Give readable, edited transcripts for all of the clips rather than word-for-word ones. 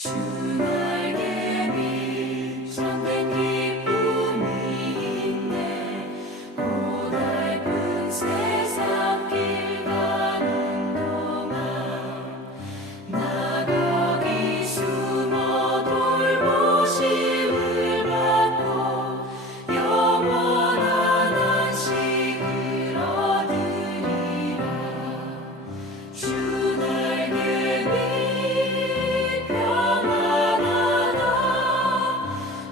주 날개 밑 참된 기쁨이 있네. 고달픈 세상 길 가는 동안 나 거기 숨어 돌보심을 받고 영원한 안식을 얻으리라. 주 날개 밑 평안하다.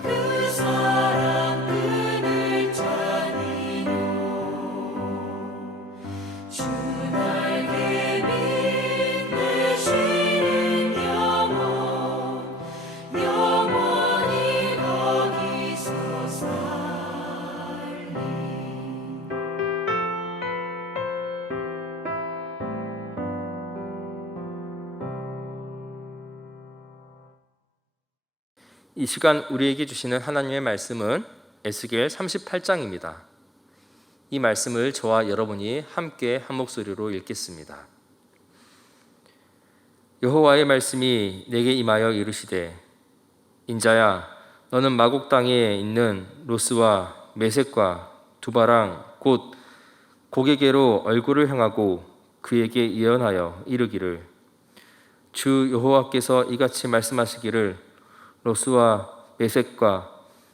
그 사랑 끈을 짜니요. 주 날개 밑 내 쉬는 영원히 거기서 살리. 이 시간 우리에게 주시는 하나님의 말씀은 에스겔 38장입니다. 이 말씀을 저와 여러분이 함께 한 목소리로 읽겠습니다. 여호와의 말씀이 내게 임하여 이르시되, 인자야, 너는 마곡 땅에 있는 로스와 메섹과 두바랑 곧 고게게로 얼굴을 향하고 그에게 예언하여 이르기를, 주 여호와께서 이같이 말씀하시기를, 로스와 메섹과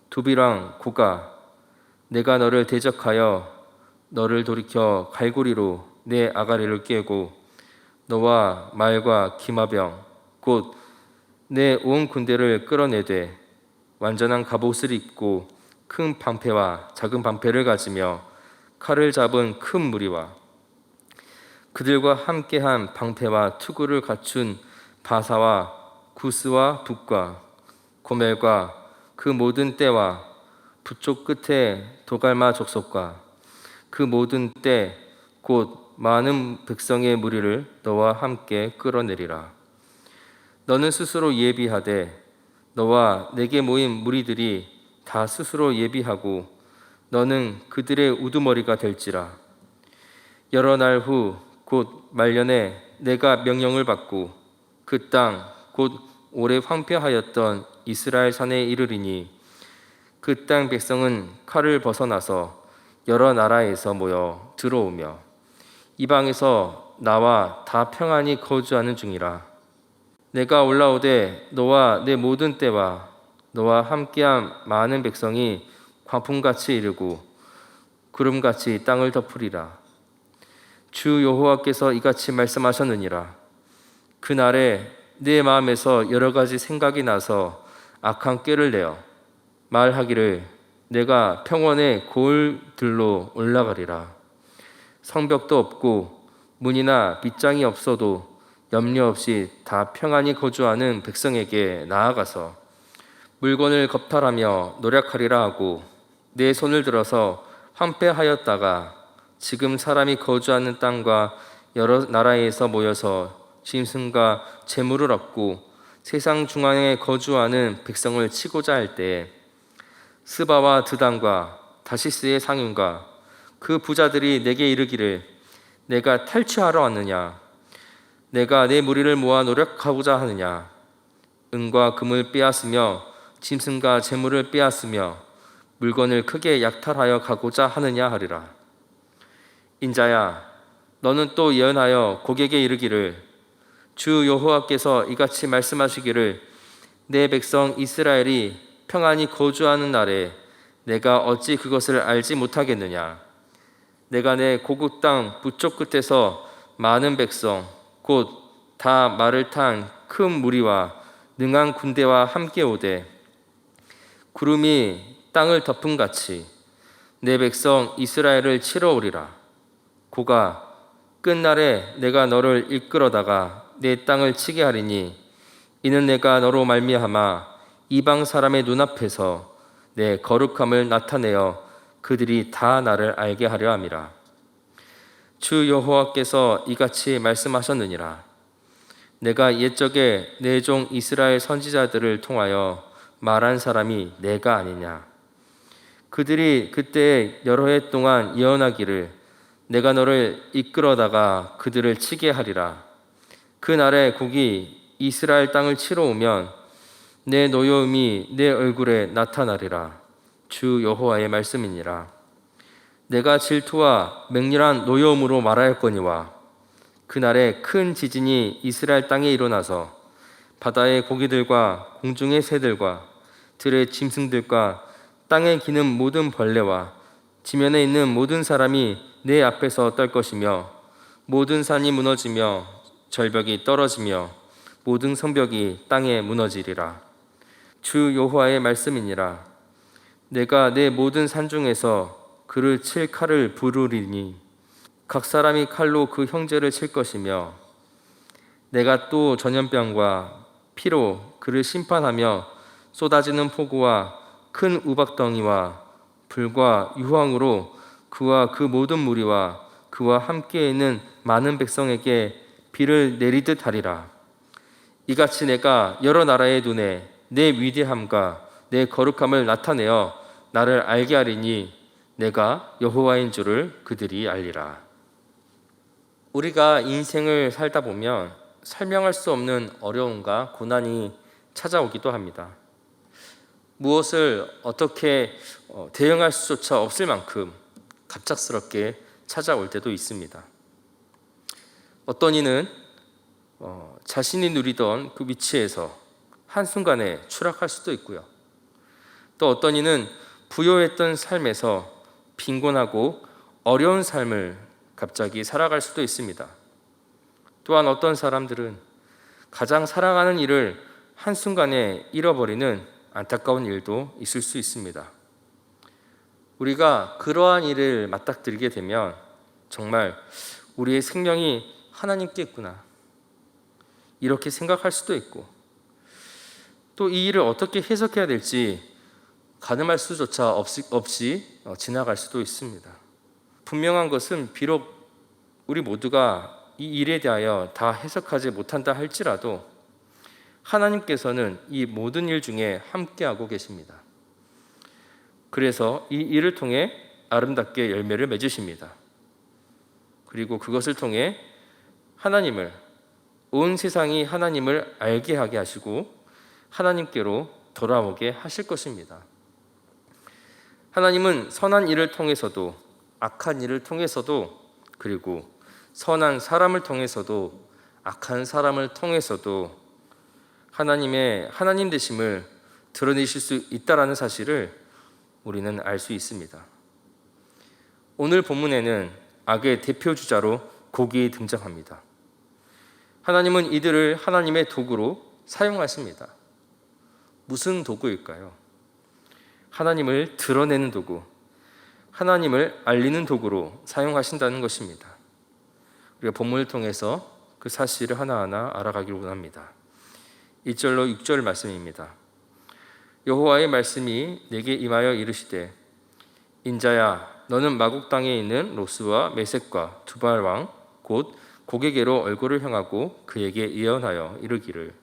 두비랑 고가, 내가 너를 대적하여 너를 돌이켜 갈고리로 내 아가리를 깨고 너와 말과 기마병 곧 내 온 군대를 끌어내되 완전한 갑옷을 입고 큰 방패와 작은 방패를 가지며 칼을 잡은 큰 무리와 그들과 함께한 방패와 투구를 갖춘 바사와 구스와 북과 고멜과 그 모든 떼와 북쪽 끝에 도갈마 족속과 그 모든 떼 곧 많은 백성의 무리를 너와 함께 끌어내리라. 너는 스스로 예비하되 너와 내게 모인 무리들이 다 스스로 예비하고 너는 그들의 우두머리가 될지라. 여러 날 후 곧 말년에 내가 명령을 받고 그 땅 곧 오래 황폐하였던 이스라엘 산에 이르리니 그 땅 백성은 칼을 벗어나서 여러 나라에서 모여 들어오며 이방에서 나와 다 평안히 거주하는 중이라. 내가 올라오되 너와 내 모든 때와 너와 함께한 많은 백성이 광풍같이 이르고 구름같이 땅을 덮으리라. 주 여호와께서 이같이 말씀하셨느니라. 그날에 내 마음에서 여러 가지 생각이 나서 악한 꾀를 내어 말하기를, 내가 평원의 고을들로 올라가리라. 성벽도 없고 문이나 빗장이 없어도 염려 없이 다 평안히 거주하는 백성에게 나아가서 물건을 겁탈하며 노력하리라 하고 내 손을 들어서 황폐하였다가 지금 사람이 거주하는 땅과 여러 나라에서 모여서 짐승과 재물을 얻고 세상 중앙에 거주하는 백성을 치고자 할 때에 스바와 드단과 다시스의 상인과 그 부자들이 내게 이르기를, 내가 탈취하러 왔느냐? 내가 내 무리를 모아 노력하고자 하느냐? 은과 금을 빼앗으며 짐승과 재물을 빼앗으며 물건을 크게 약탈하여 가고자 하느냐 하리라. 인자야, 너는 또 예언하여 고객에게 이르기를, 주 여호와께서 이같이 말씀하시기를, 내 백성 이스라엘이 평안히 거주하는 날에 내가 어찌 그것을 알지 못하겠느냐? 내가 내 고국 땅 북쪽 끝에서 많은 백성 곧 다 말을 탄 큰 무리와 능한 군대와 함께 오되 구름이 땅을 덮음같이 내 백성 이스라엘을 치러 오리라. 고가, 끝날에 내가 너를 이끌어다가 내 땅을 치게 하리니 이는 내가 너로 말미암아 이방 사람의 눈앞에서 내 거룩함을 나타내어 그들이 다 나를 알게 하려 함이라. 주 여호와께서 이같이 말씀하셨느니라. 내가 옛적에 내 종 이스라엘 선지자들을 통하여 말한 사람이 내가 아니냐? 그들이 그때 여러 해 동안 예언하기를, 내가 너를 이끌어다가 그들을 치게 하리라. 그 날에 곡이 이스라엘 땅을 치러 오면 내 노여움이 내 얼굴에 나타나리라. 주 여호와의 말씀이니라. 내가 질투와 맹렬한 노여움으로 말하였거니와 그날에 큰 지진이 이스라엘 땅에 일어나서 바다의 고기들과 공중의 새들과 들의 짐승들과 땅에 기는 모든 벌레와 지면에 있는 모든 사람이 내 앞에서 떨 것이며 모든 산이 무너지며 절벽이 떨어지며 모든 성벽이 땅에 무너지리라. 주 여호와의 말씀이니라. 내가 내 모든 산 중에서 그를 칠 칼을 부르리니 각 사람이 칼로 그 형제를 칠 것이며 내가 또 전염병과 피로 그를 심판하며 쏟아지는 폭우와 큰 우박덩이와 불과 유황으로 그와 그 모든 무리와 그와 함께 있는 많은 백성에게 비를 내리듯 하리라. 이같이 내가 여러 나라의 눈에 내 위대함과 내 거룩함을 나타내어 나를 알게 하리니 내가 여호와인 줄을 그들이 알리라. 우리가 인생을 살다 보면 설명할 수 없는 어려움과 고난이 찾아오기도 합니다. 무엇을 어떻게 대응할 수조차 없을 만큼 갑작스럽게 찾아올 때도 있습니다. 어떤 이는 자신이 누리던 그 위치에서 한순간에 추락할 수도 있고요. 또 어떤 이는 부요했던 삶에서 빈곤하고 어려운 삶을 갑자기 살아갈 수도 있습니다. 또한 어떤 사람들은 가장 사랑하는 일을 한순간에 잃어버리는 안타까운 일도 있을 수 있습니다. 우리가 그러한 일을 맞닥뜨리게 되면 정말 우리의 생명이 하나님께 있구나 이렇게 생각할 수도 있고 또 이 일을 어떻게 해석해야 될지 가늠할 수조차 없이 지나갈 수도 있습니다. 분명한 것은 비록 우리 모두가 이 일에 대하여 다 해석하지 못한다 할지라도 하나님께서는 이 모든 일 중에 함께하고 계십니다. 그래서 이 일을 통해 아름답게 열매를 맺으십니다. 그리고 그것을 통해 하나님을 온 세상이 하나님을 알게 하게 하시고 하나님께로 돌아오게 하실 것입니다. 하나님은 선한 일을 통해서도 악한 일을 통해서도 그리고 선한 사람을 통해서도 악한 사람을 통해서도 하나님의 하나님 되심을 드러내실 수 있다라는 사실을 우리는 알 수 있습니다. 오늘 본문에는 악의 대표 주자로 고기 등장합니다. 하나님은 이들을 하나님의 도구로 사용하십니다. 무슨 도구일까요? 하나님을 드러내는 도구, 하나님을 알리는 도구로 사용하신다는 것입니다. 우리가 본문을 통해서 그 사실을 하나하나 알아가기를 원합니다. 1절로 6절 말씀입니다. 여호와의 말씀이 내게 임하여 이르시되 인자야 너는 마국 땅에 있는 로스와 메섹과 두발 왕 곧 고게게로 얼굴을 향하고 그에게 예언하여 이르기를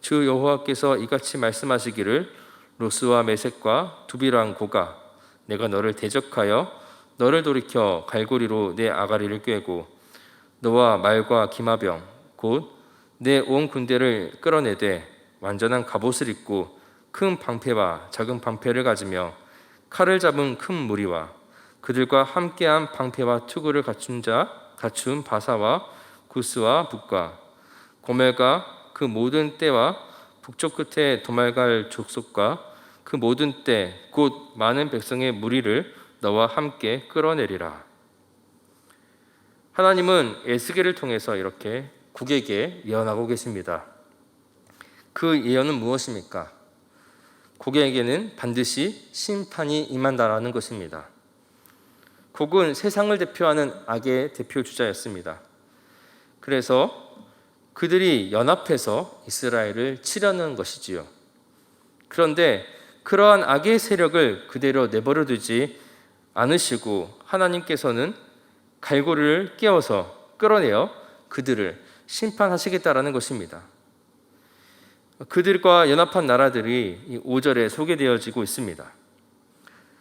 주 여호와께서 이같이 말씀하시기를 로스와 메섹과 두빌 왕 고가 내가 너를 대적하여 너를 돌이켜 갈고리로 내 아가리를 꿰고 너와 말과 기마병 곧 내 온 군대를 끌어내되 완전한 갑옷을 입고 큰 방패와 작은 방패를 가지며 칼을 잡은 큰 무리와 그들과 함께한 방패와 투구를 갖춘 바사와 구스와 북과 고멜과 그 모든 떼와 북쪽 끝에 도말갈 족속과 그 모든 때 곧 많은 백성의 무리를 너와 함께 끌어내리라. 하나님은 에스겔을 통해서 이렇게 국에게 예언하고 계십니다. 그 예언은 무엇입니까? 국에게는 반드시 심판이 임한다라는 것입니다. 곡은 세상을 대표하는 악의 대표 주자였습니다. 그래서 그들이 연합해서 이스라엘을 치려는 것이지요. 그런데 그러한 악의 세력을 그대로 내버려 두지 않으시고 하나님께서는 갈고리를 깨워서 끌어내어 그들을 심판하시겠다라는 것입니다. 그들과 연합한 나라들이 5절에 소개되어지고 있습니다.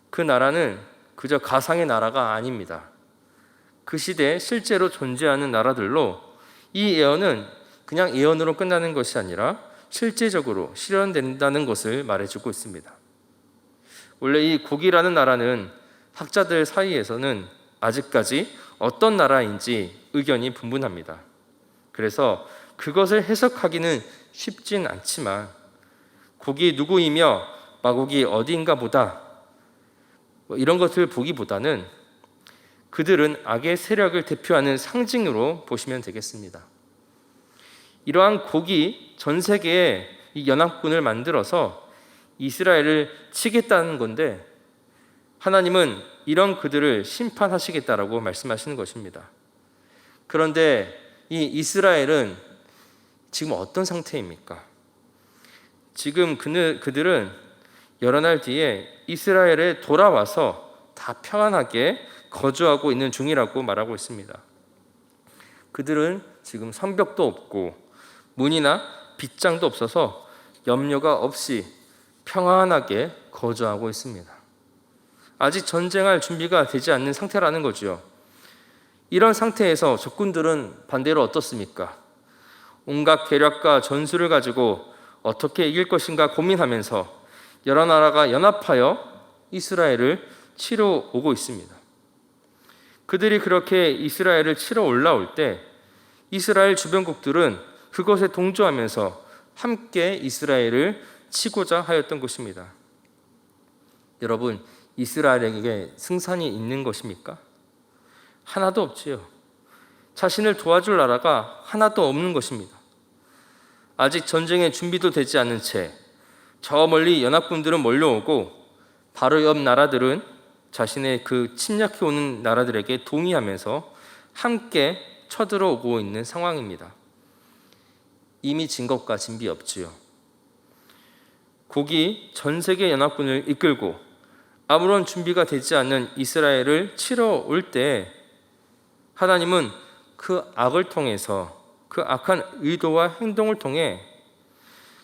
그 나라는 그저 가상의 나라가 아닙니다. 그 시대에 실제로 존재하는 나라들로 이 예언은 그냥 예언으로 끝나는 것이 아니라 실제적으로 실현된다는 것을 말해주고 있습니다. 원래 이 고기라는 나라는 학자들 사이에서는 아직까지 어떤 나라인지 의견이 분분합니다. 그래서 그것을 해석하기는 쉽진 않지만 곡이 누구이며 마곡이 어디인가 보다 이런 것을 보기보다는 그들은 악의 세력을 대표하는 상징으로 보시면 되겠습니다. 이러한 곡이 전 세계에 이 연합군을 만들어서 이스라엘을 치겠다는 건데 하나님은 이런 그들을 심판하시겠다라고 말씀하시는 것입니다. 그런데 이 이스라엘은 지금 어떤 상태입니까? 지금 그들은 여러 날 뒤에 이스라엘에 돌아와서 다 평안하게 거주하고 있는 중이라고 말하고 있습니다. 그들은 지금 성벽도 없고 문이나 빗장도 없어서 염려가 없이 평안하게 거주하고 있습니다. 아직 전쟁할 준비가 되지 않는 상태라는 거죠. 이런 상태에서 적군들은 반대로 어떻습니까? 온갖 계략과 전술을 가지고 어떻게 이길 것인가 고민하면서 여러 나라가 연합하여 이스라엘을 치러 오고 있습니다. 그들이 그렇게 이스라엘을 치러 올라올 때 이스라엘 주변국들은 그것에 동조하면서 함께 이스라엘을 치고자 하였던 것입니다. 여러분, 이스라엘에게 승산이 있는 것입니까? 하나도 없지요. 자신을 도와줄 나라가 하나도 없는 것입니다. 아직 전쟁에 준비도 되지 않은 채 저 멀리 연합군들은 몰려오고 바로 옆 나라들은 자신의 그 침략해 오는 나라들에게 동의하면서 함께 쳐들어오고 있는 상황입니다. 이미 진것과 진비 없지요. 곡이 전 세계 연합군을 이끌고 아무런 준비가 되지 않는 이스라엘을 치러 올 때 하나님은 그 악을 통해서 그 악한 의도와 행동을 통해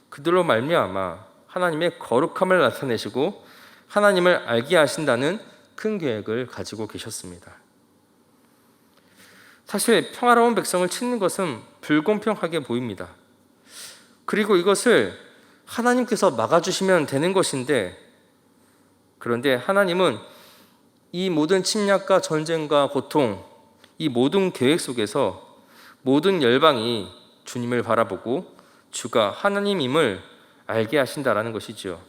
그들로 말미암아 하나님의 거룩함을 나타내시고 하나님을 알게 하신다는 큰 계획을 가지고 계셨습니다. 사실 평화로운 백성을 치는 것은 불공평하게 보입니다. 그리고 이것을 하나님께서 막아주시면 되는 것인데 그런데 하나님은 이 모든 침략과 전쟁과 고통 이 모든 계획 속에서 모든 열방이 주님을 바라보고 주가 하나님임을 알게 하신다라는 것이죠.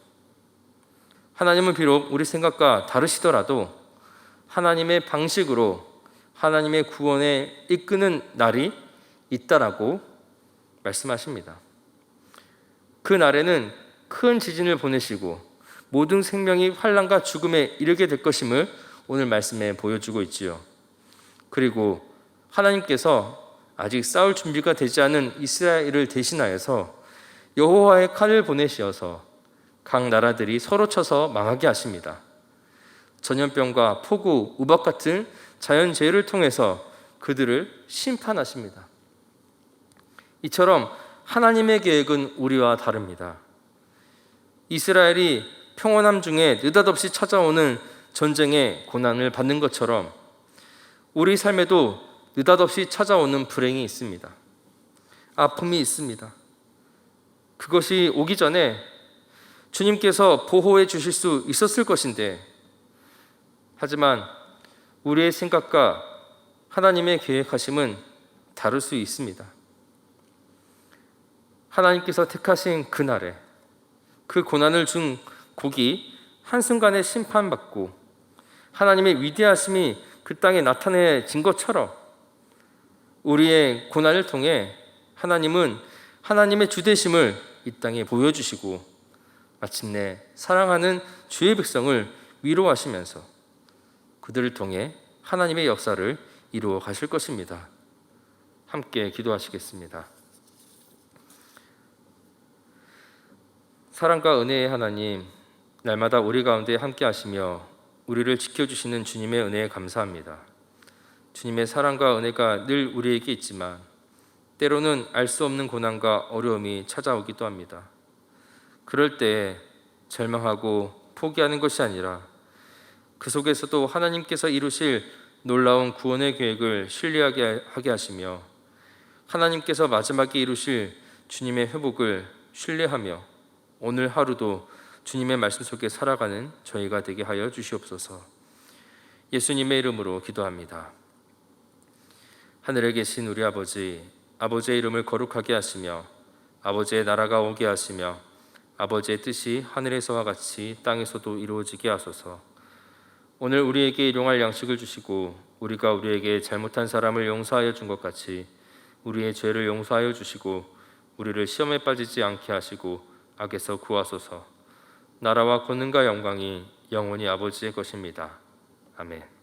하나님은 비록 우리 생각과 다르시더라도 하나님의 방식으로 하나님의 구원에 이끄는 날이 있다라고 말씀하십니다. 그 날에는 큰 지진을 보내시고 모든 생명이 환난과 죽음에 이르게 될 것임을 오늘 말씀에 보여주고 있지요. 그리고 하나님께서 아직 싸울 준비가 되지 않은 이스라엘을 대신하여서 여호와의 칼을 보내시어서 각 나라들이 서로 쳐서 망하게 하십니다. 전염병과 폭우, 우박 같은 자연재해를 통해서 그들을 심판하십니다. 이처럼 하나님의 계획은 우리와 다릅니다. 이스라엘이 평온함 중에 느닷없이 찾아오는 전쟁의 고난을 받는 것처럼 우리 삶에도 느닷없이 찾아오는 불행이 있습니다. 아픔이 있습니다. 그것이 오기 전에 주님께서 보호해 주실 수 있었을 것인데 하지만 우리의 생각과 하나님의 계획하심은 다를 수 있습니다. 하나님께서 택하신 그날에 그 고난을 준 곡이 한순간에 심판받고 하나님의 위대하심이 그 땅에 나타내진 것처럼 우리의 고난을 통해 하나님은 하나님의 주되심을 이 땅에 보여주시고 마침내 사랑하는 주의 백성을 위로하시면서 그들을 통해 하나님의 역사를 이루어 가실 것입니다. 함께 기도하시겠습니다. 사랑과 은혜의 하나님, 날마다 우리 가운데 함께 하시며 우리를 지켜주시는 주님의 은혜에 감사합니다. 주님의 사랑과 은혜가 늘 우리에게 있지만 때로는 알 수 없는 고난과 어려움이 찾아오기도 합니다. 그럴 때 절망하고 포기하는 것이 아니라 그 속에서도 하나님께서 이루실 놀라운 구원의 계획을 신뢰하게 하시며 하나님께서 마지막에 이루실 주님의 회복을 신뢰하며 오늘 하루도 주님의 말씀 속에 살아가는 저희가 되게 하여 주시옵소서. 예수님의 이름으로 기도합니다. 하늘에 계신 우리 아버지, 아버지의 이름을 거룩하게 하시며 아버지의 나라가 오게 하시며 아버지의 뜻이 하늘에서와 같이 땅에서도 이루어지게 하소서. 오늘 우리에게 일용할 양식을 주시고 우리가 우리에게 잘못한 사람을 용서하여 준 것 같이 우리의 죄를 용서하여 주시고 우리를 시험에 빠지지 않게 하시고 악에서 구하소서. 나라와 권능과 영광이 영원히 아버지의 것입니다. 아멘.